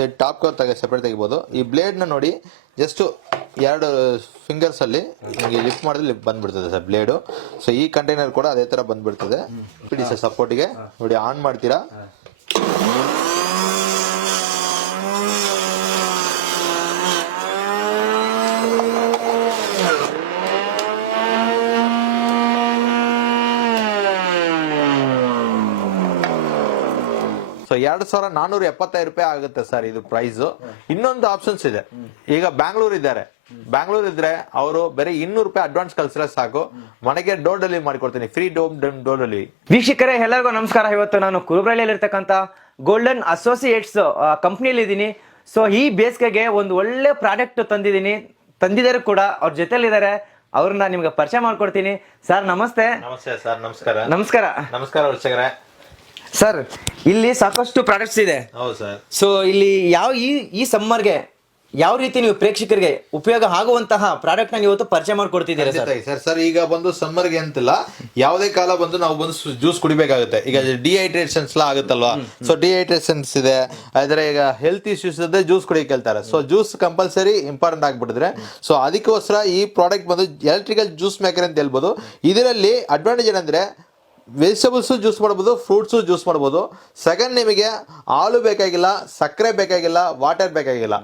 So top cover separate ತೆಗಿಬಹುದು. ಈ blade ನ ನೋಡಿ ಜಸ್ಟ್ 2 ಫಿಂಗರ್ಸ್ ಅಲ್ಲಿ ನಿಮಗೆ ಲಿಫ್ಟ್ ಮಾಡಿದ್ರೆ ಬಂದ್ಬಿಡ್ತದೆ ಸರ್ ಬ್ಲೇಡು. ಸೊ ಈ ಕಂಟೈನರ್ ಕೂಡ ಅದೇ ತರ ಬಂದ್ಬಿಡ್ತದೆ. ಬಿಡಿ ಸರ್ ಸಪೋರ್ಟ್ಗೆ ನೋಡಿ ಆನ್ ಮಾಡ್ತೀರಾ. ಸೊ 2475 ರೂಪಾಯಿ ಆಗುತ್ತೆ ಸರ್ ಇದು ಪ್ರೈಸ್. ಇನ್ನೊಂದು ಆಪ್ಷನ್ಸ್ ಇದೆ. ಈಗ ಬ್ಯಾಂಗ್ಳೂರ್ ಇದ್ದಾರೆ, ಬ್ಯಾಂಗ್ಳೂರ್ ಇದ್ರೆ ಅವರು ಬೇರೆ 200 ರೂಪಾಯಿ ಅಡ್ವಾನ್ಸ್ ಕಳ್ಸಿದ್ರೆ ಸಾಕು, ಮನೆಗೆ ಡೋರ್ ಡೆಲಿವರಿ ಮಾಡಿಕೊಡ್ತೀನಿ, ಫ್ರೀ ಡೋರ್ ಡೆಲಿವರಿ. ವೀಕ್ಷಕರೇ ಎಲ್ಲರಿಗೂ ನಮಸ್ಕಾರ. ಇವತ್ತು ನಾನು ಕುರುಬ್ರಳ್ಳಿಯಲ್ಲಿರ್ತಕ್ಕಂಥ ಗೋಲ್ಡನ್ ಅಸೋಸಿಯೇಟ್ಸ್ ಕಂಪ್ನಿಯಲ್ಲಿ ಇದ್ದೀನಿ. ಸೊ ಈ ಬೇಸಿಗೆಗೆ ಒಂದು ಒಳ್ಳೆ ಪ್ರಾಡಕ್ಟ್ ತಂದಿದ್ದಾರೆ ಕೂಡ, ಅವ್ರ ಜೊತೆಲಿದ್ದಾರೆ, ಅವ್ರನ್ನ ನಿಮ್ಗೆ ಪರಿಚಯ ಮಾಡ್ಕೊಡ್ತೀನಿ. ಸರ್ ನಮಸ್ತೆ. ನಮಸ್ತೆ ಸರ್. ನಮಸ್ಕಾರ. ನಮಸ್ಕಾರ. ನಮಸ್ಕಾರ ವೀಕ್ಷಕರೇ. ಸರ್ ಇಲ್ಲಿ ಸಾಕಷ್ಟು ಪ್ರಾಡಕ್ಟ್ಸ್ ಇದೆ. ಹೌದು ಸರ್. ಸೊ ಇಲ್ಲಿ ಈ ಸಮ್ಮರ್ಗೆ ಯಾವ ರೀತಿ ನೀವು ಪ್ರೇಕ್ಷಕರಿಗೆ ಉಪಯೋಗ ಆಗುವಂತಹ ಪ್ರಾಡಕ್ಟ್ ನ ಇವತ್ತು ಪರಿಚಯ ಮಾಡ್ಕೊಡ್ತಿದ್ದೀರಾ ಸರ್? ಈಗ ಬಂದು ಸಮ್ಮರ್ಗೆ ಅಂತಿಲ್ಲ, ಯಾವುದೇ ಕಾಲ ಬಂದು ನಾವು ಬಂದು ಜ್ಯೂಸ್ ಕುಡಿಬೇಕಾಗುತ್ತೆ. ಈಗ ಡಿಹೈಡ್ರೇಷನ್ಸ್ ಎಲ್ಲ ಆಗುತ್ತಲ್ವಾ, ಸೊ ಡಿಹೈಡ್ರೇಷನ್ಸ್ ಇದೆ, ಆದ್ರೆ ಈಗ ಹೆಲ್ತ್ ಇಶ್ಯೂಸ್ ಇದ್ದರೆ ಜ್ಯೂಸ್ ಕುಡಿಯಕ್ಕೆ ಹೇಳ್ತಾರೆ. ಸೊ ಜ್ಯೂಸ್ ಕಂಪಲ್ಸರಿ ಇಂಪಾರ್ಟೆಂಟ್ ಆಗ್ಬಿಟ್ಟಿದ್ರೆ, ಸೊ ಅದಕ್ಕೋಸ್ಕರ ಈ ಪ್ರಾಡಕ್ಟ್ ಬಂದು ಎಲೆಕ್ಟ್ರಿಕಲ್ ಜ್ಯೂಸ್ ಮೇಕರ್ ಅಂತ ಹೇಳ್ಬೋದು. ಇದರಲ್ಲಿ ಅಡ್ವಾಂಟೇಜ್ ಏನಂದ್ರೆ ವೆಜಿಟೇಬಲ್ಸು ಜ್ಯೂಸ್ ಮಾಡ್ಬೋದು, ಫ್ರೂಟ್ಸು ಜ್ಯೂಸ್ ಮಾಡ್ಬೋದು. ಸೆಕೆಂಡ್, ನಿಮಗೆ ಹಾಲು ಬೇಕಾಗಿಲ್ಲ, ಸಕ್ಕರೆ ಬೇಕಾಗಿಲ್ಲ, ವಾಟರ್ ಬೇಕಾಗಿಲ್ಲ,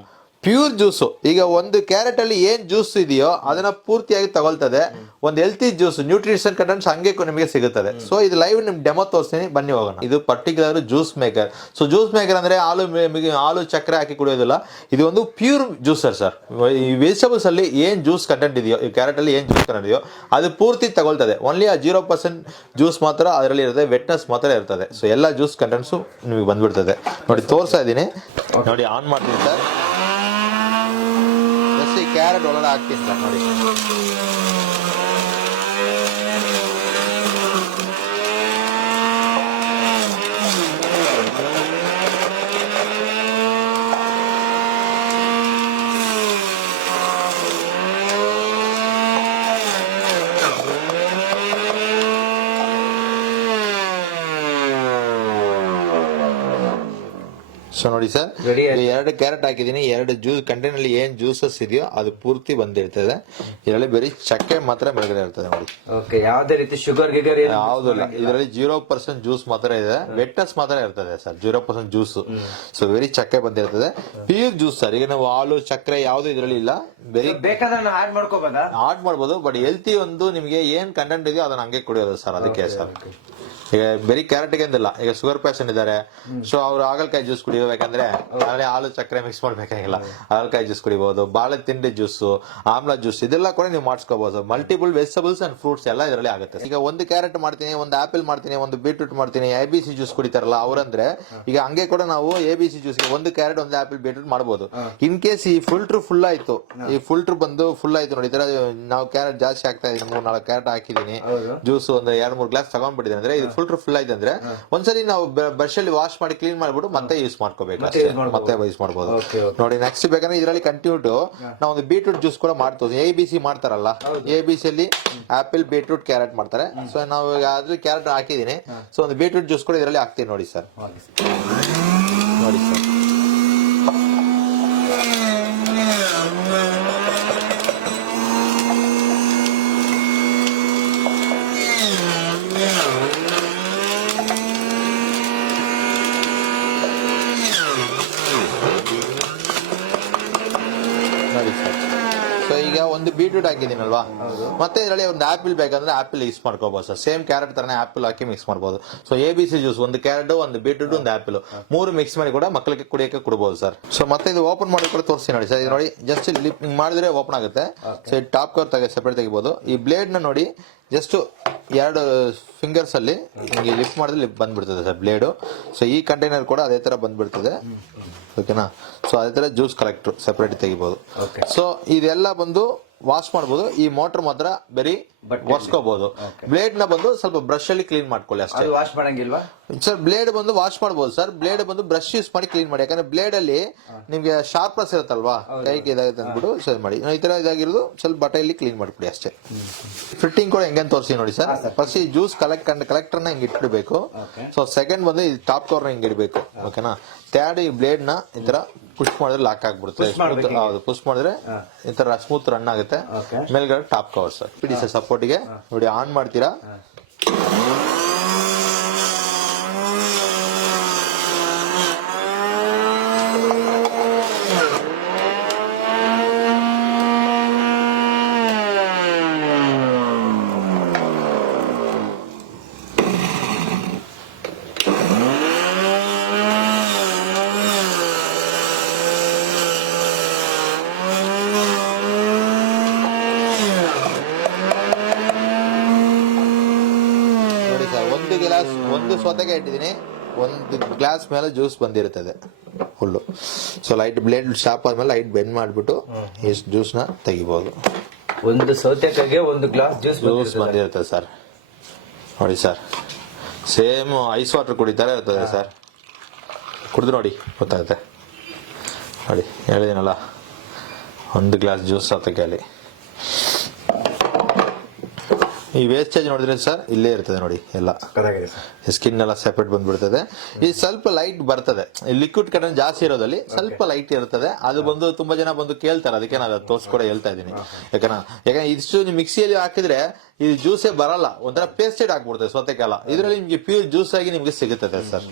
ಪ್ಯೂರ್ ಜ್ಯೂಸು. ಈಗ ಒಂದು ಕ್ಯಾರೆಟ್ ಅಲ್ಲಿ ಏನ್ ಜ್ಯೂಸ್ ಇದೆಯೋ ಅದನ್ನ ಪೂರ್ತಿಯಾಗಿ ತಗೊಳ್ತದೆ. ಒಂದು ಹೆಲ್ತಿ ಜ್ಯೂಸ್, ನ್ಯೂಟ್ರಿಷನ್ ಕಂಟೆಂಟ್ಸ್ ಹಂಗೆ ನಿಮಗೆ ಸಿಗುತ್ತದೆ. ಸೊ ಇದು ಲೈವ್ ನಿಮ್ ಡೆಮೋ ತೋರಿಸ್ತೀನಿ, ಬನ್ನಿ ಹೋಗೋಣ. ಇದು particular juice maker. So juice maker ಅಂದ್ರೆ ಹಾಲು ಚಕ್ರೆ ಹಾಕಿ ಕುಡಿಯೋದಿಲ್ಲ, ಇದು ಒಂದು ಪ್ಯೂರ್ ಜ್ಯೂಸರ್ ಸರ್. ಈ ವೆಜಿಟೇಬಲ್ಸ್ ಅಲ್ಲಿ ಏನ್ ಜ್ಯೂಸ್ ಕಂಟೆಂಟ್ ಇದೆಯೋ, ಈ ಕ್ಯಾರೆಟ್ ಅಲ್ಲಿ ಏನ್ ಜ್ಯೂಸ್ ಕಂಟೆಂಟ್ ಇದೆಯೋ ಅದು ಪೂರ್ತಿ ತಗೊಳ್ತದೆ. ಓನ್ಲಿ ಆ 0% ಜ್ಯೂಸ್ ಮಾತ್ರ ಅದರಲ್ಲಿ ಇರ್ತದೆ, ವೆಟ್ನೆಸ್ ಮಾತ್ರ ಇರ್ತದೆ. ಸೊ ಎಲ್ಲ ಜ್ಯೂಸ್ ಕಂಟೆಂಟ್ಸು ನಿಮಗೆ ಬಂದ್ಬಿಡ್ತದೆ. ನೋಡಿ ತೋರಿಸ್ತಾ ಇದ್ದೀನಿ, ನೋಡಿ ಆನ್ ಮಾಡ್ತೀನಿ ಸರ್. ಕ್ಯಾರೆಟ್ ಒಳಗಡೆ ಹಾಕ್ತೀನಿ ಸರ್. ನೋಡಿ ಸೊ ನೋಡಿ ಸರ್, 2 ಕ್ಯಾರೆಟ್ ಹಾಕಿದೀನಿ. 2 ಜ್ಯೂಸ್ ಕಂಟೈನರ್ ಅಲ್ಲಿ ಏನ್ ಜ್ಯೂಸಸ್ ಇದೆಯೋ ಅದು ಪೂರ್ತಿ ಬಂದಿರ್ತದೆ. ಇದರಲ್ಲಿ ಬರೀ ಚಕ್ಕೆ ಮಾತ್ರ ಮೇಲ್ಗಡೆ ಇರ್ತದೆ. ನೋಡಿ ಯಾವುದೇ ರೀತಿ ಶುಗರ್ ಯಾವುದಿಲ್ಲ ಇದರಲ್ಲಿ. 0% ಜ್ಯೂಸ್ ಮಾತ್ರ ಇದೆ, ವೆಟ್ನೆಸ್ ಮಾತ್ರ ಇರ್ತದೆ ಸರ್. 0% ಜ್ಯೂಸ್. ಸೊ ವೆರಿ ಚಕ್ಕೆ ಬಂದಿರ್ತದೆ, ಪ್ಯೂರ್ ಜ್ಯೂಸ್ ಸರ್. ಈಗ ನಾವು ಹಾಲು ಸಕ್ಕರೆ ಯಾವ್ದು ಇದರಲ್ಲಿ ಇಲ್ಲ, ಬರೀ ಬೇಕಾದ್ರೆ ಆಡ್ ಮಾಡ್ಬೋದು. ಬಟ್ ಹೆಲ್ತಿ ಒಂದು ನಿಮಗೆ ಏನ್ ಕಂಟೆಂಟ್ ಇದೆಯೋ ಅದನ್ನ ಹಂಗೆ ಕುಡಿಯೋದು ಸರ್. ಅದಕ್ಕೆ ಸರ್ ಈಗ ಬರೀ ಕ್ಯಾರೆಟ್ಗೆ ಅಂದಿಲ್ಲ, ಈಗ ಶುಗರ್ ಪೇಷಂಟ್ ಇದ್ದಾರೆ, ಸೊ ಅವ್ರು ಹಾಗಲಕಾಯಿ ಜ್ಯೂಸ್ ಕುಡಿಬೇಕಂದ್ರೆ ಹಾಲು ಸಕ್ಕರೆ ಮಿಕ್ಸ್ ಮಾಡ್ಬೇಕಾಗಿಲ್ಲ, ಹಾಗಲಕಾಯಿ ಜ್ಯೂಸ್ ಕುಡಿಬಹುದು. ಬಾಳೆ ತಿಂಡಿ ಜ್ಯೂಸ್, ಆಮ್ಲ ಜ್ಯೂಸ್, ಇದೆಲ್ಲ ಕೂಡ ನೀವು ಮಾಡಿಸ್ಕೋಬಹುದು. ಮಲ್ಟಿಪಲ್ ವೆಜಿಟೇಬಲ್ಸ್ ಅಂಡ್ ಫ್ರೂಟ್ಸ್ ಎಲ್ಲ ಇದರಲ್ಲಿ ಆಗುತ್ತೆ. ಈಗ ಒಂದು ಕ್ಯಾರೆಟ್ ಮಾಡ್ತೀನಿ, ಒಂದು ಆಪಲ್ ಮಾಡ್ತೀನಿ, ಒಂದು ಬೀಟ್ರೂಟ್ ಮಾಡ್ತೀನಿ, ABC ಜ್ಯೂಸ್ ಕುಡಿತಾರಲ್ಲ ಅವ್ರಂದ್ರೆ, ಈಗ ಹಂಗೆ ಕೂಡ ನಾವು ABC ಜ್ಯೂಸ್ ಒಂದು ಕ್ಯಾರೆಟ್, ಒಂದು ಆಪಲ್, ಬೀಟ್ರೂಟ್ ಮಾಡಬಹುದು. ಇನ್ ಕೇಸ್ ಈ ಫಿಲ್ಟರ್ ಫುಲ್ ಆಯ್ತು, ಈ ಫಿಲ್ಟರ್ ಬಂದು ಫುಲ್ ಆಯ್ತು ನೋಡಿ, ನಾವು ಕ್ಯಾರೆಟ್ ಜಾಸ್ತಿ ಹಾಕ್ತಾ ಇದೀನಿ, 3-4 ಕ್ಯಾರೆಟ್ ಹಾಕಿದೀನಿ, ಜ್ಯೂಸ್ ಒಂದು 2-3 ಗ್ಲಾಸ್ ತಗೊಂಡ್ಬಿಟ್ಟಿದ್ದೀನಿ ಅಂದ್ರೆ, ಇದು ಫಿಲ್ಟರ್ ಫುಲ್ ಆಯ್ತು ಅಂದ್ರೆ ಒಂದ್ಸರಿ ನಾವು ಬ್ರಷ್ ಅಲ್ಲಿ ವಾಶ್ ಮಾಡಿ ಕ್ಲೀನ್ ಮಾಡ್ಬಿಟ್ಟು ಮತ್ತೆ ಯೂಸ್ ಮಾಡ್ಕೋಬೇಕು, ಮತ್ತೆ ಯೂಸ್ ಮಾಡಬಹುದು. ನೋಡಿ ನೆಕ್ಸ್ಟ್ ಬೇಕಂದ್ರೆ ಇದರಲ್ಲಿ ಕಂಟಿನ್ಯೂ ನಾವು ಒಂದು ಬೀಟ್ರೂಟ್ ಜ್ಯೂಸ್ ಕೂಡ ಮಾಡ್ತೀವಿ. ABC ಮಾಡ್ತಾರಲ್ಲ, ABC ಅಲ್ಲಿ ಆಪಲ್, ಬೀಟ್ರೂಟ್, ಕ್ಯಾರೆಟ್ ಮಾಡ್ತಾರೆ. ಸೊ ನಾವು ಅದ್ರಲ್ಲಿ ಕ್ಯಾರೆಟ್ ಹಾಕಿದೀನಿ. ಸೊ ಒಂದು ಬೀಟ್ರೂಟ್ ಜ್ಯೂಸ್ ಕೂಡ ಇದರಲ್ಲಿ ಹಾಕ್ತೀವಿ. ನೋಡಿ ಸರ್, ನೋಡಿ ಸರ್. ಸೊ ಈಗ ಒಂದು ಬೀಟ್ರೂಟ್ ಹಾಕಿದೀನಲ್ವಾ, ಮತ್ತೆ ಇದರಲ್ಲಿ ಒಂದು ಆಪಲ್ ಬೇಕಂದ್ರೆ ಆಪಲ್ ಯೂಸ್ ಮಾಡ್ಕೋಬಹುದು ಸರ್. ಸೇಮ್ ಕ್ಯಾರೆಟ್ ತರನೇ ಆಪಲ್ ಹಾಕಿ ಮಿಕ್ಸ್ ಮಾಡಬಹುದು. ಸೊ ABC ಜ್ಯೂಸ್, ಒಂದು ಕ್ಯಾರೆಟ್, ಒಂದು ಬೀಟ್ರೂಟ್, ಒಂದು ಆಪಲ್, 3 ಮಿಕ್ಸ್ ಮಾಡಿ ಕೂಡ ಮಕ್ಕಳಿಗೆ ಕುಡಿಯಕ್ಕೆ ಕೊಡಬಹುದು ಸರ್. ಸೊ ಮತ್ತೆ ಇದು ಓಪನ್ ಮಾಡಿ ಕೂಡ ತೋರಿಸಿ ನೋಡಿ ಸರ್. ಇದು ನೋಡಿ ಜಸ್ಟ್ ಲಿಪ್ ಮಾಡಿದ್ರೆ ಓಪನ್ ಆಗುತ್ತೆ. ಸೊ ಟಾಪ್ ಕವರ್ ಸೆಪರೇಟ್ ತೆಗಿಬಹುದು. ಈ ಬ್ಲೇಡ್ ನ ನೋಡಿ ಜಸ್ಟ್ 2 ಫಿಂಗರ್ಸ್ ಅಲ್ಲಿ ನಿಮಗೆ ಲಿಫ್ಟ್ ಮಾಡಿದ್ರೆ ಬಂದ್ಬಿಡ್ತದೆ ಸರ್ ಬ್ಲೇಡು. ಸೊ ಈ ಕಂಟೈನರ್ ಕೂಡ ಅದೇ ತರ ಬಂದ್ಬಿಡ್ತದೆ, ಓಕೆನಾ. ಸೊ ಅದೇ ತರ ಜ್ಯೂಸ್ ಕಲೆಕ್ಟರ್ ಸೆಪರೇಟ್ ತೆಗಿಬಹುದು. ಸೊ ಇದೆಲ್ಲ ಬಂದು ವಾಶ್ ಮಾಡಬಹುದು. ಈ ಮೋಟರ್ ಮಾತ್ರ ಬರೀ ಒರೆಸ್ಕೋಬಹುದು. ಬ್ಲೇಡ್ ನ ಬಂದು ಸ್ವಲ್ಪ ಬ್ರಷ್ ಅಲ್ಲಿ ಕ್ಲೀನ್ ಮಾಡ್ಕೊಳ್ಳಿ ಅಷ್ಟೇ. ವಾಶ್ ಮಾಡಂಗಿಲ್ವಾ ಸರ್? ಬ್ಲೇಡ್ ಬಂದು ವಾಶ್ ಮಾಡಬಹುದು ಸರ್. ಬ್ಲೇಡ್ ಬಂದು ಬ್ರಷ್ ಯೂಸ್ ಮಾಡಿ ಕ್ಲೀನ್ ಮಾಡಿ, ಯಾಕಂದ್ರೆ ಬ್ಲೇಡ್ ಅಲ್ಲಿ ನಿಮ್ಗೆ ಶಾರ್ಪ್ನೆಸ್ ಇರುತ್ತಲ್ವಾ, ಕೈಗೆ ಇದಾಗುತ್ತೆ ಅಂದ್ಬಿಟ್ಟು ಸರಿ ಮಾಡಿ. ಈ ತರ ಇದಾಗಿರೋದು ಸ್ವಲ್ಪ ಬಟ್ಟೆಯಲ್ಲಿ ಕ್ಲೀನ್ ಮಾಡ್ಬಿಡಿ ಅಷ್ಟೇ. ಫಿಟ್ಟಿಂಗ್ ಕೂಡ ಹೆಂಗಂತ ತೋರಿಸಿ ನೋಡಿ ಸರ್. ಫಸ್ಟ್ ಈ ಜ್ಯೂಸ್ ಕಲೆಕ್ಟರ್ ನ ಹಿಂಗ್ ಇಟ್ಬಿಡ್ಬೇಕು. ಸೊ ಸೆಕೆಂಡ್ ಬಂದು ಈ ಟಾಪ್ ಕವರ್ ಹಿಂಗ್ ಇಡಬೇಕು, ಓಕೆನಾ. ಥರ್ಡ್ ಈ ಬ್ಲೇಡ್ ನ ಈ ತರ ಪುಷ್ ಮಾಡಿದ್ರೆ ಲಾಕ್ ಆಗ್ಬಿಡುತ್ತೆ. ಹೌದು, ಪುಷ್ ಮಾಡಿದ್ರೆ ಈ ತರ ಸ್ಮೂತ್ ರನ್ ಆಗುತ್ತೆ. ಮೇಲ್ಗಡೆ ಟಾಪ್ ಕವರ್ ಸರ್ ಬಿಡಿ ಸರ್ ಸಪೋರ್ಟಿಗೆ ನೋಡಿ ಆನ್ ಮಾಡ್ತೀರಾ. ಒಂದು ಸೌತೆಗೆ ಇಟ್ಟಿದ್ದೀನಿ, ಒಂದು ಗ್ಲಾಸ್ ಮೇಲೆ ಜ್ಯೂಸ್ ಬಂದಿರುತ್ತದೆ full. So light blade shop ಆದ್ಮೇಲೆ ಲೈಟ್ ಬೆಂಡ್ ಮಾಡಿಬಿಟ್ಟು ಇಷ್ಟು ಜ್ಯೂಸ್ನ ತೆಗಿಬೋದು. ಒಂದು ಸೌತೆಕಾಯಿಗೆ ಒಂದು ಗ್ಲಾಸ್ ಜ್ಯೂಸ್ ಬಂದಿರ್ತದೆ ಸರ್. ನೋಡಿ ಸರ್, ಸೇಮ್ ಐಸ್ ವಾಟರ್ ಕುಡಿತಾರೆ ಇರ್ತದೆ ಸರ್. ಕುಡಿದು ನೋಡಿ ಗೊತ್ತಾಗುತ್ತೆ. ನೋಡಿ ಹೇಳಿದ್ದೀನಲ್ಲ, ಒಂದು ಗ್ಲಾಸ್ ಜ್ಯೂಸ್ ಸೌತೆಕಾಯಲ್ಲಿ. ಈ ವೇಸ್ಟೇಜ್ ನೋಡಿದ್ರೆ ಸರ್ ಇಲ್ಲೇ ಇರ್ತದೆ ನೋಡಿ, ಎಲ್ಲ ಸ್ಕಿನ್ ಎಲ್ಲ ಸೆಪರೇಟ್ ಬಂದ್ಬಿಡ್ತದೆ. ಈ ಸ್ವಲ್ಪ ಲೈಟ್ ಬರ್ತದೆ, ಲಿಕ್ವಿಡ್ ಕಂಟೆಂಟ್ ಜಾಸ್ತಿ ಇರೋದಲ್ಲಿ ಸ್ವಲ್ಪ ಲೈಟ್ ಇರ್ತದೆ. ಅದು ಬಂದು ತುಂಬಾ ಜನ ಬಂದು ಕೇಳ್ತಾರೆ, ಅದಕ್ಕೆ ನಾನು ತೋರ್ಸ್ಕೊಡ ಹೇಳ್ತಾ ಇದ್ದೀನಿ. ಯಾಕಂದ್ರೆ ಇಷ್ಟು ನೀವು ಮಿಕ್ಸಿಯಲ್ಲಿ ಹಾಕಿದ್ರೆ ಇದು ಜ್ಯೂಸೇ ಬರಲ್ಲ, ಒಂಥರ ಪೇಸ್ಟೆಡ್ ಆಗ್ಬಿಡ್ತದೆ ಸೌತೆಕಾಲ. ಇದರಲ್ಲಿ ನಿಮ್ಗೆ ಪ್ಯೂರ್ ಜ್ಯೂಸ್ ಆಗಿ ನಿಮ್ಗೆ ಸಿಗುತ್ತದೆ ಸರ್.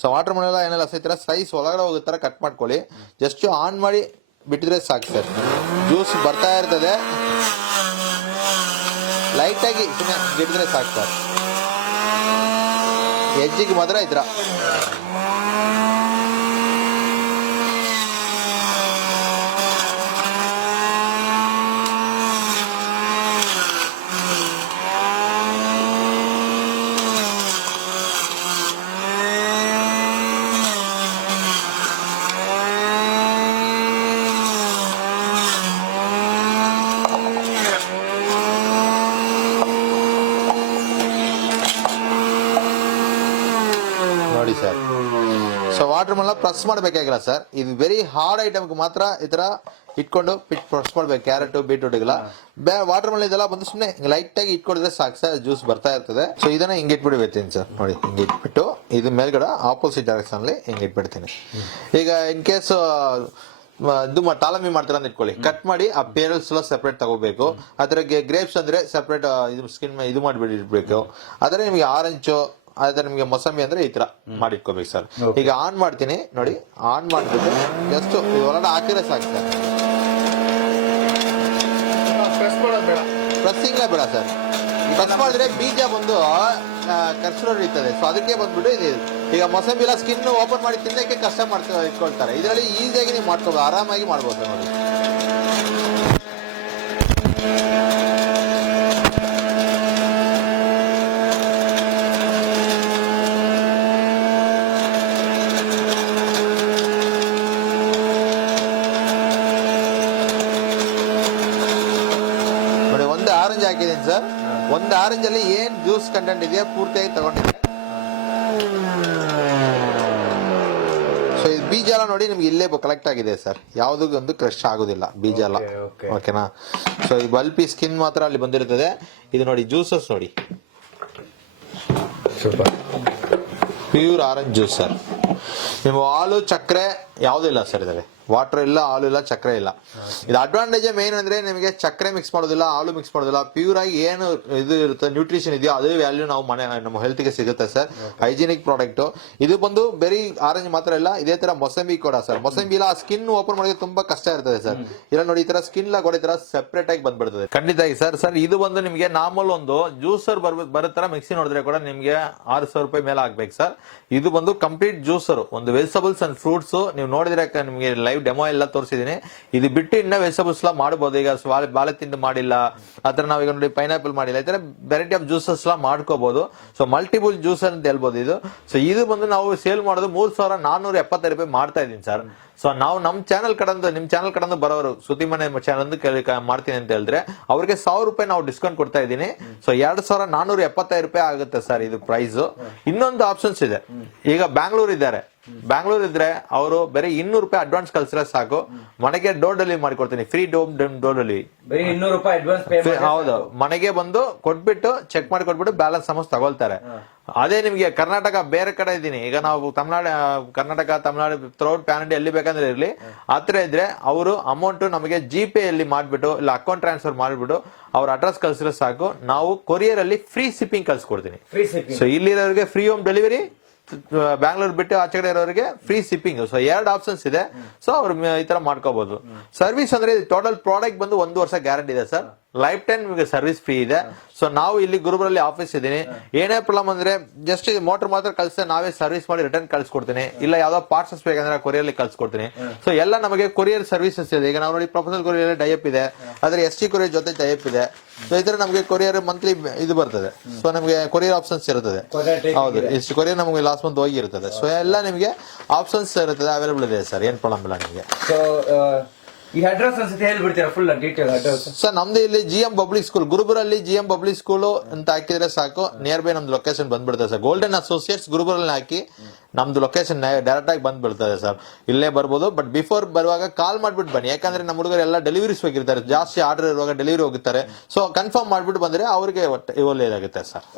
ಸೊ ವಾಟರ್ ಮೆಲನ್ ಏನೆಲ್ಲ ಸಹಿತ ಸ್ಲೈಸ್ ಒಳಗಡೆ ಹೋಗೋ ತರ ಕಟ್ ಮಾಡ್ಕೊಳ್ಳಿ. ಜಸ್ಟ್ ಆನ್ ಮಾಡಿ ಬಿಟ್ಟಿದ್ರೆ ಸಾಕು ಸರ್, ಜ್ಯೂಸ್ ಬರ್ತಾ ಇರ್ತದೆ. ಲೈಟ್ ಆಗಿ ಸುಮ್ಮನೆ ಗಿಡಿದ್ರೆ ಸಾಕು ಸರ್. ಎಜ್ಜಿಗೆ ಮಾತ್ರ ಇದ್ರ ನೋಡಿ sir. So water melon press ಮಾಡಬೇಕಾಗಿಲ್ಲ ಸರ್, ಇದು ವೆರಿ ಹಾರ್ಡ್ ಐಟಮ್ಗೆ ಮಾತ್ರ ಈ ತರ ಇಟ್ಕೊಂಡು ಪ್ರೆಸ್ ಮಾಡ್ಬೇಕು. ಕ್ಯಾರೆಟ್ ಬೀಟ್ರೂಟ್ಗೆಲ್ಲ ವಾಟರ್ ಮೆಲನ್ ಇದೆಲ್ಲ ಬಂದು ಸುಮ್ಮನೆ ಲೈಟ್ ಆಗಿ ಇಟ್ಕೊಂಡಿದ್ರೆ ಸಾಕು ಸರ್, ಜ್ಯೂಸ್ ಬರ್ತಾ ಇರ್ತದೆ. ಸೊ ಇದನ್ನ ಹಿಂಗೆ ಇಟ್ಬಿಡ್ತೀನಿ ಸರ್. ನೋಡಿ ಹಿಂಗೆ ಇಟ್ಬಿಟ್ಟು ಇದು ಮೇಲ್ಗಡೆ ಆಪೋಸಿಟ್ ಡೈರೆಕ್ಷನ್ ಅಲ್ಲಿ ಹಿಂಗೆ ಇಟ್ಬಿಡ್ತೀನಿ. ಈಗ ಇನ್ ಕೇಸ್ ಇದು ಟಾಲಮಿ ಮಾಡ್ತೀರಾ ಅಂತ ಇಟ್ಕೊಳ್ಳಿ, ಕಟ್ ಮಾಡಿ ಆ ಪೇರಲ್ಸ್ ಎಲ್ಲ ಸೆಪರೇಟ್ ತಗೋಬೇಕು. ಅದ್ರಾಗೆ ಗ್ರೇಪ್ಸ್ ಅಂದ್ರೆ ಸೆಪರೇಟ್ ಇದು ಸ್ಕಿನ್ ಇದು ಮಾಡಿಬಿಟ್ಟು ಇಟ್ಬೇಕು. ಆದ್ರೆ ನಿಮಗೆ ಆರೆಂಜು, ಆದ್ರೆ ನಿಮಗೆ ಮೊಸಂಬಿ ಅಂದ್ರೆ ಈ ತರ ಮಾಡಿಟ್ಕೋಬೇಕು ಸರ್. ಈಗ ಆನ್ ಮಾಡ್ತೀನಿ ನೋಡಿ, ಆನ್ ಮಾಡ್ಬಿಟ್ಟು ಜಸ್ಟ್ ಒಳಗಡೆ ಹಾಕಿದ್ರೆ ಸಾಕು ಸರ್. ಪ್ರೆಸ್ಸಿಂಗ್ ಬೇಡ ಸರ್, ಪ್ರೆಸ್ ಮಾಡಿದ್ರೆ ಬೀಜ ಬಂದು ಕರ್ಸೂರ ಇರ್ತದೆ. ಸೊ ಅದಕ್ಕೆ ಬಂದ್ಬಿಟ್ಟು ಇದು ಈಗ ಮೊಸಂಬಿ ಎಲ್ಲ ಸ್ಕಿನ್ ಓಪನ್ ಮಾಡಿ ತಿನ್ನಕ್ಕೆ ಕಷ್ಟ ಮಾಡ್ತಾ ಇಟ್ಕೊಳ್ತಾರೆ. ಇದರಲ್ಲಿ ಈಸಿಯಾಗಿ ನೀವು ಮಾಡ್ಕೋಬಹುದು, ಆರಾಮಾಗಿ ಮಾಡ್ಬೋದು ನೋಡಿ. ಆರೆಂಜ್ ಹಾಕಿದ್ದೀನಿ ಸರ್. ಒಂದು ಆರೆಂಜ್ ಅಲ್ಲಿ ಏನ್ ಜ್ಯೂಸ್ ಕಂಟೆಂಟ್ ಇದೆಯಾ ಪೂರ್ತಿಯಾಗಿ ತಗೊಂಡಿದ್ದೀನಿ. ಸೊ ಇದು ಬೀಜ ಎಲ್ಲ ನೋಡಿ ನಿಮ್ಗೆ ಇಲ್ಲೇ ಕಲೆಕ್ಟ್ ಆಗಿದೆ ಸರ್, ಯಾವುದೊಂದು ಕ್ರಶ್ ಆಗೋದಿಲ್ಲ ಬೀಜ ಎಲ್ಲ. ಓಕೆನಾ? ಸೊ ಈ ಬಲ್ಪಿ ಸ್ಕಿನ್ ಮಾತ್ರ ಅಲ್ಲಿ ಬಂದಿರ್ತದೆ. ಇದು ನೋಡಿ ಜ್ಯೂಸಸ್ ನೋಡಿ, ಪ್ಯೂರ್ ಆರೆಂಜ್ ಜ್ಯೂಸ್ ಸರ್. ನೀವು ಹಾಲು ಸಕ್ಕರೆ ಯಾವುದೂ ಇಲ್ಲ ಸರ್ ಇದರಲ್ಲಿ. ವಾಟರ್ ಇಲ್ಲ, ಹಾಲು ಇಲ್ಲ, ಸಕ್ಕರೆ ಇಲ್ಲ. ಇದು ಅಡ್ವಾಂಟೇಜ್ ಮೇನ್ ಅಂದ್ರೆ ನಿಮಗೆ ಸಕ್ಕರೆ ಮಿಕ್ಸ್ ಮಾಡೋದಿಲ್ಲ, ಹಾಲು ಮಿಕ್ಸ್ ಮಾಡೋದಿಲ್ಲ. ಪ್ಯೂರ್ ಆಗಿ ಏನು ಇದು ಇರುತ್ತೆ ನ್ಯೂಟ್ರಿಷನ್ ಇದೆಯೋ ಅದೇ ವ್ಯಾಲ್ಯೂ ನಾವು ನಮ್ಮ ಹೆಲ್ತ್ ಗೆ ಸಿಗುತ್ತೆ ಸರ್. ಹೈಜಿನಿಕ್ ಪ್ರಾಡಕ್ಟ್ ಇದು ಬಂದು ಬರೀ ಆರೆಂಜ್ ಮಾತ್ರ ಇಲ್ಲ, ಇದೇ ತರ ಮೊಸಂಬಿ ಕೂಡ ಸರ್. ಮೊಸಂಬಿ ಇಲ್ಲ ಸ್ಕಿನ್ ಓಪನ್ ಮಾಡೋಕೆ ತುಂಬಾ ಕಷ್ಟ ಇರ್ತದೆ ಸರ್. ಇಲ್ಲ ನೋಡಿ ಈ ತರ ಸ್ಕಿನ್ ಕೂಡ ಈ ತರ ಸೆಪರೇಟ್ ಆಗಿ ಬಂದ್ಬಿಡ್ತದೆ. ಖಂಡಿತ ಸರ್. ಸರ್ ಇದು ಬಂದು ನಿಮಗೆ ನಾರ್ಮಲ್ ಒಂದು ಜ್ಯೂಸರ್ ಬರೋ ತರ ಮಿಕ್ಸಿ ನೋಡಿದ್ರೆ ಕೂಡ ನಿಮ್ಗೆ 6,000 ರೂಪಾಯಿ ಮೇಲೆ ಆಗ್ಬೇಕು ಸರ್. ಇದು ಬಂದು ಕಂಪ್ಲೀಟ್ ಜ್ಯೂಸರ್, ಒಂದು ವೆಜಿಟಬಲ್ಸ್ ಅಂಡ್ ಫ್ರೂಟ್ಸ್. ನೀವು ನೋಡಿದ್ರೆ ನಿಮ್ಗೆ ಲೈವ್ ಡೆಮೋ ಎಲ್ಲ ತೋರಿಸಿದೀನಿ. ಇದು ಬಿಟ್ಟು ಇನ್ನ ವೆಜಿಟಬಲ್ಸ್ ಎಲ್ಲ ಮಾಡಬಹುದು. ಈಗ ಬಾಳೆ ತಿಂದು ಮಾಡಿಲ್ಲ ಆತರ ನಾವೀಗ ನೋಡಿ ಪೈನಾಪಲ್ ಮಾಡಿಲ್ಲ, ಈ ತರ ವೆರೈಟಿ ಆಫ್ ಜ್ಯೂಸಸ್ ಎಲ್ಲ ಮಾಡ್ಕೋಬಹುದು. ಸೊ ಮಲ್ಟಿಪಲ್ ಜ್ಯೂಸರ್ ಅಂತ ಹೇಳ್ಬೋದು ಇದು. ಸೊ ಇದು ಬಂದು ನಾವು ಸೇಲ್ ಮಾಡೋದು 3,475 ರೂಪಾಯಿ ಮಾಡ್ತಾ ಇದೀನಿ ಸರ್. ಸೊ ನಾವು ನಮ್ಮ ಚಾನಲ್ ಕಡೆಯಿಂದ ನಿಮ್ ಚಾನಲ್ ಕಡೆಯಿಂದ ಬರೋರು ಸುದ್ದಿಮನೆ ಚಾನಲ್ ಮಾಡ್ತೀನಿ ಅಂತ ಹೇಳಿದ್ರೆ ಅವ್ರಿಗೆ 1,000 ರೂಪಾಯಿ ನಾವು ಡಿಸ್ಕೌಂಟ್ ಕೊಡ್ತಾ ಇದ್ದೀನಿ. ಸೊ 2,475 ರೂಪಾಯಿ ಆಗುತ್ತೆ ಸರ್ ಇದು ಪ್ರೈಸ್. ಇನ್ನೊಂದು ಆಪ್ಷನ್ಸ್ ಇದೆ. ಈಗ ಬ್ಯಾಂಗ್ಳೂರ್ ಇದ್ದಾರೆ, ಬ್ಯಾಂಗ್ಳೂರ್ ಇದ್ರೆ ಅವರು ಬೇರೆ 200 ರೂಪಾಯಿ ಅಡ್ವಾನ್ಸ್ ಕಳ್ಸಿದ್ರೆ ಸಾಕು, ಮನೆಗೆ ಡೋರ್ ಡೆಲಿವರಿ ಮಾಡಿಕೊಡ್ತೀನಿ, ಫ್ರೀ ಡೋರ್ ಡೆಲಿವರಿ. ಬರೀ 200 ರೂಪಾಯಿ ಅಡ್ವಾನ್ಸ್ ಪೇ ಹೌದು, ಮನೆಗೆ ಬಂದು ಕೊಟ್ಬಿಟ್ಟು ಚೆಕ್ ಮಾಡಿ ಕೊಟ್ಬಿಟ್ಟು ಬ್ಯಾಲೆನ್ಸ್ ಅಮೌಂಟ್ ತಗೊಳ್ತಾರೆ. ಅದೇ ನಿಮ್ಗೆ ಕರ್ನಾಟಕ ಬೇರೆ ಕಡೆ ಇದ್ದೀನಿ, ಈಗ ನಾವು Karnataka Tamil Nadu throughout PAN India ಎಲ್ಲಿ ಬೇಕಂದ್ರೆ ಇರ್ಲಿ, ಹತ್ರ ಇದ್ರೆ ಅವರು ಅಮೌಂಟ್ ನಮಗೆ ಜಿಪೇ ಅಲ್ಲಿ ಮಾಡ್ಬಿಟ್ಟು ಇಲ್ಲ ಅಕೌಂಟ್ ಟ್ರಾನ್ಸ್ಫರ್ ಮಾಡ್ಬಿಟ್ಟು ಅವ್ರ ಅಡ್ರೆಸ್ ಕಳ್ಸಿದ್ರೆ ಸಾಕು, ನಾವು ಕೊರಿಯರ್ ಅಲ್ಲಿ ಫ್ರೀ ಶಿಪ್ಪಿಂಗ್ ಕಳ್ಸಿಕೊಡ್ತೀನಿ. Free shipping. ಸೊ ಇಲ್ಲಿರೋರಿಗೆ ಫ್ರೀ ಹೋಮ್ ಡೆಲಿವರಿ, ಬ್ಯಾಂಗ್ಳೂರ್ ಬಿಟ್ಟು ಆಚೆ ಕಡೆ ಇರೋರಿಗೆ ಫ್ರೀ ಶಿಪ್ಪಿಂಗ್. ಸೊ 2 ಆಪ್ಷನ್ಸ್ ಇದೆ. ಸೊ ಅವ್ರು ಈ ತರ ಮಾಡ್ಕೋಬಹುದು. ಸರ್ವಿಸ್ ಅಂದ್ರೆ ಟೋಟಲ್ ಪ್ರಾಡಕ್ಟ್ ಬಂದು 1 ವರ್ಷ ಗ್ಯಾರಂಟಿ ಇದೆ ಸರ್, ಲೈಫ್ ಟೈಮ್ ನಿಮಗೆ ಸರ್ವಿಸ್ ಫ್ರೀ ಇದೆ. ಸೊ ನಾವು ಇಲ್ಲಿ ಗುರುಬರಲ್ಲಿ ಆಫೀಸ್ ಇದೀನಿ, ಏನೇ ಪ್ರಾಬ್ಲಮ್ ಅಂದ್ರೆ ಜಸ್ಟ್ ಮೋಟರ್ ಮಾತ್ರ ಕಳ್ಸಿದ್ರೆ ನಾವೇ ಸರ್ವಿಸ್ ಮಾಡಿ ರಿಟರ್ನ್ ಕಳ್ಸಿಕೊಡ್ತೀನಿ, ಇಲ್ಲ ಯಾವ್ದೋ ಪಾರ್ಟ್ಸ್ ಬೇಕಂದ್ರೆ ಕೊರಿಯರ್ ಕಳ್ಸಿಕೊಡ್ತೀನಿ. ಸೊ ಎಲ್ಲ ನಮಗೆ ಕೊರಿಯರ್ ಸರ್ವಿಸಸ್ ಇದೆ. ಈಗ ನಾವು ನೋಡಿ ಪ್ರೊಫೆಷನಲ್ ಕೊರಿಯರ್ ಡೈಪ್ ಇದೆ, ಆದ್ರೆ ST ಕೊರಿಯರ್ ಜೊತೆ ಡೈಪ್ ಇದೆ. ಸೊ ಈ ತರ ನಮಗೆ ಕೊರಿಯರ್ ಮಂತ್ಲಿ ಇದು ಬರ್ತದೆ. ಸೊ ನಮಗೆ ಕೊರಿಯರ್ ಆಪ್ಷನ್ಸ್ ಇರುತ್ತದೆ. ಹೌದು, ಎಷ್ಟು ಕೊರಿಯರ್ ನಮಗೆ ಲಾಸ್ಟ್ ಮಂತ್ ಹೋಗಿರ್ತದೆ. ಸೊ ಎಲ್ಲ ನಿಮಗೆ ಆಪ್ಷನ್ಸ್ ಇರುತ್ತದೆ, ಅವೈಲೇಬಲ್ ಇದೆ ಸರ್, ಏನ್ ಪ್ರಾಬ್ಲಮ್ ಇಲ್ಲ ನಿಮಗೆ. ಸೊ ಈ ಅಡ್ರೆಸ್ ಅನ್ಸುತ್ತೆ ಹೇಳ್ಬಿಡ್ತೀರಾ ಫುಲ್ ಡೀಟೇಲ್ ಅಡ್ರೆಸ್? ಸರ್ ನಮ್ದು ಇಲ್ಲಿ GM ಪಬ್ಲಿಕ್ ಸ್ಕೂಲ್, ಗುರುಬರಲ್ಲಿ GM ಪಬ್ಲಿಕ್ ಸ್ಕೂಲ್ ಅಂತ ಹಾಕಿದ್ರೆ ಸಾಕು, ನಿಯರ್ ಬೈ ನಮ್ದು ಲೊಕೇಶನ್ ಬಂದ್ಬಿಡ್ತದೆ ಸರ್. ಗೋಲ್ಡನ್ ಅಸೋಸಿಯೇಟ್ಸ್ ಗುರುಬರಲ್ಲಿ ಹಾಕಿ ನಮ್ದು ಲೊಕೇಶನ್ ಡೈರೆಕ್ಟ್ ಆಗಿ ಬಂದ್ಬಿಡ್ತದೆ ಸರ್, ಇಲ್ಲೇ ಬರ್ಬೋದು. ಬಟ್ ಬಿಫೋರ್ ಬರುವಾಗ ಕಾಲ್ ಮಾಡ್ಬಿಟ್ಟು ಬನ್ನಿ, ಯಾಕಂದ್ರೆ ನಮ್ಮ ಹುಡುಗರು ಎಲ್ಲ ಡೆಲಿವರೀಸ್ ಹೋಗಿರ್ತಾರೆ, ಜಾಸ್ತಿ ಆರ್ಡರ್ ಇರುವಾಗ ಡೆಲಿವರಿ ಹೋಗುತ್ತಾರೆ. ಸೊ ಕನ್ಫರ್ಮ್ ಮಾಡ್ಬಿಟ್ಟು ಬಂದ್ರೆ ಅವ್ರಿಗೆ ಒಳ್ಳೆಯದಾಗುತ್ತೆ ಸರ್.